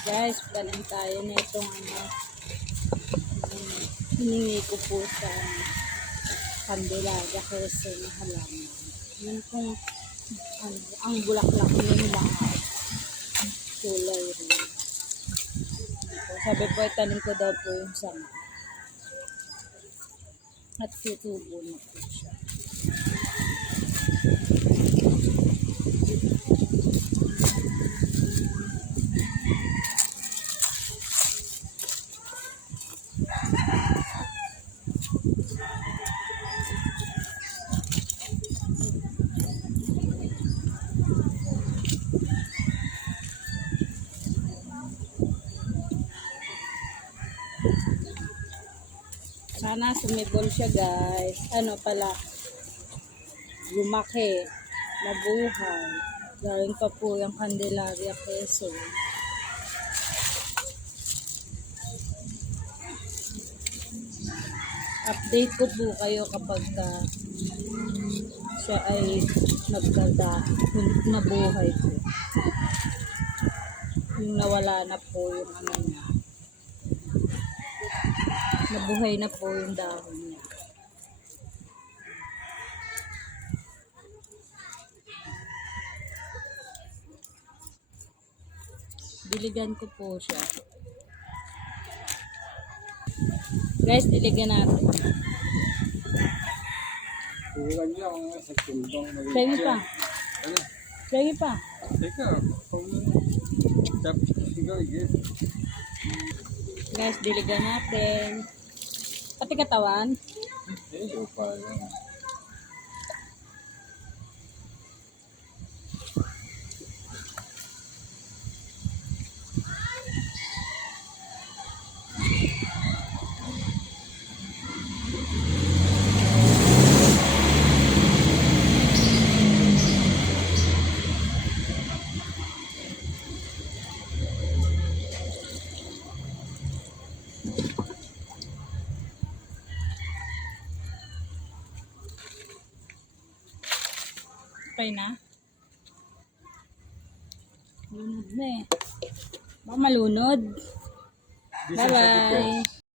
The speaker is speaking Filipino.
Guys, galing tayo nitong hiningi ko po sa Candelaria Quezon na halaman. Yun pong ang bulaklak niya yung mga kulay rin. Sabi po, itanim ko daw po yung sama. At tutubo na po siya. Sana sumibol siya guys. Ano pala, lumaki, mabuhay. Galing pa po yung Candelaria Quezon. Update ko po kayo kapag siya ay nabuhay po. Yung nawala na po yung ano niya. Nabuhay na po yung dahon niya. Diligan ko po siya. Guys, diligan natin. Lagi pa. Lagi pa. Guys, diligan natin. Pati katawan. Okay na. Lunod na eh. Baka malunod. Bye-bye.